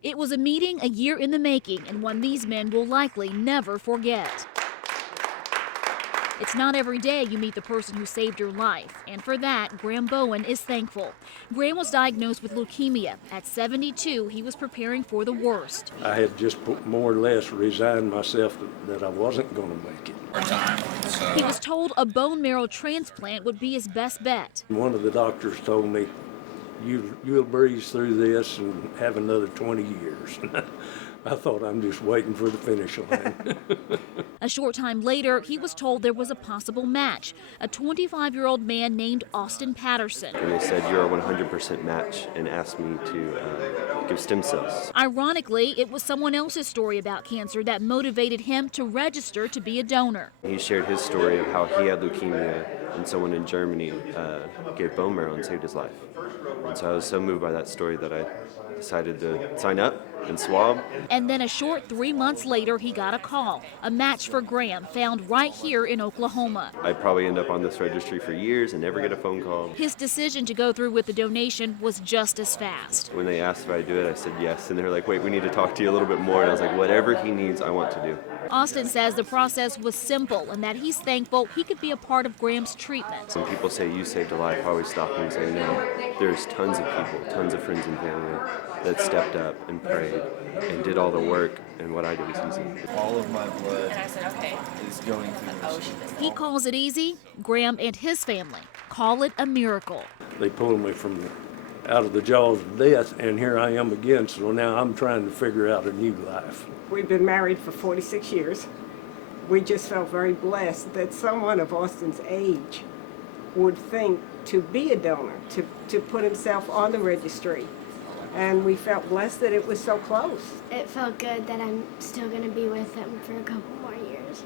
It was a meeting a year in the making and one these men will likely never forget. It's not every day you meet the person who saved your life, and for that, Graham Bowen is thankful. Graham was diagnosed with leukemia. At 72, he was preparing for the worst. I had just more or less resigned myself that I wasn't going to make it. He was told a bone marrow transplant would be his best bet. One of the doctors told me, you'll breeze through this and have another 20 years. I thought, I'm just waiting for the finish line. A short time later, he was told there was a possible match, a 25-year-old man named Austin Patterson. And they said, you're a 100% match, and asked me to give stem cells. Ironically, it was someone else's story about cancer that motivated him to register to be a donor. He shared his story of how he had leukemia and someone in Germany gave bone marrow and saved his life. And so I was so moved by that story that I decided to sign up and swab. And then a short 3 months later, he got a call. A match for Graham found right here in Oklahoma. I'd probably end up on this registry for years and never get a phone call. His decision to go through with the donation was just as fast. When they asked if I'd do it, I said yes. And they were like, wait, we need to talk to you a little bit more. And I was like, whatever he needs, I want to do. Austin says the process was simple and that he's thankful he could be a part of Graham's treatment. When people say you saved a life, I always stop them and say no. There's tons of people, tons of friends and family that stepped up and prayed and did all the work, and what I did was easy. All of my blood is going through this. He calls it easy. Graham and his family call it a miracle. They pulled me out of the jaws of death, and here I am again, so now I'm trying to figure out a new life. We've been married for 46 years. We just felt very blessed that someone of Austin's age would think to be a donor, to put himself on the registry. And we felt blessed that it was so close. It felt good that I'm still going to be with him for a couple more years.